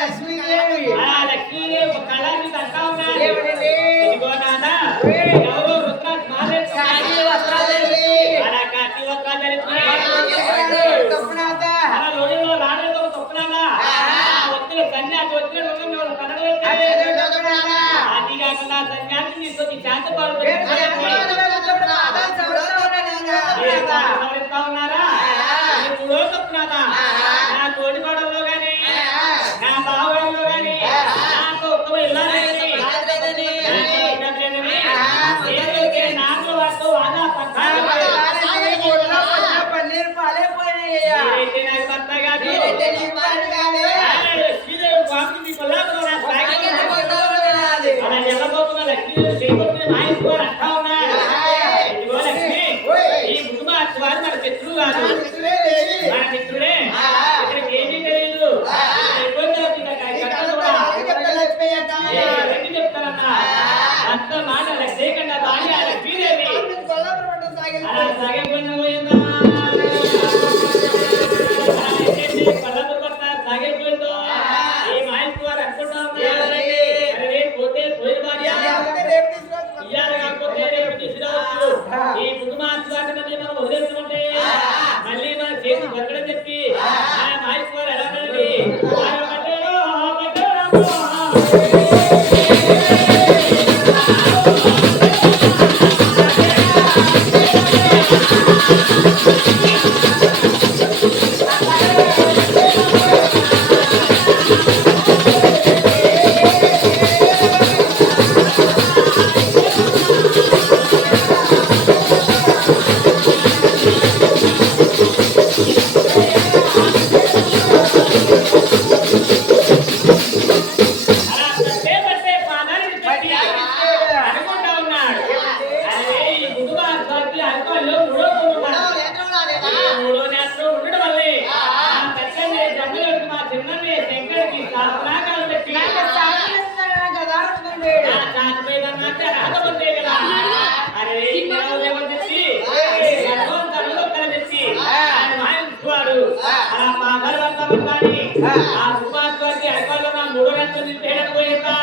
లక్ష్మీదేవి. కళ నీకు అంతా ఉన్నారు ఇదిగో నాన్న. ఉన్నారా మూడో కప్పునాథ నా కాదు మన చెట్లు కాదు విసిరావచ్చు ఈ ముందు మార్చడానికి మనం వదిలేస్తుంటే చెప్పి కానీ ఆ సుభాష్ గారికి అడగల్లో నా మూడో నెలతో నింపేయడం పోయేదా?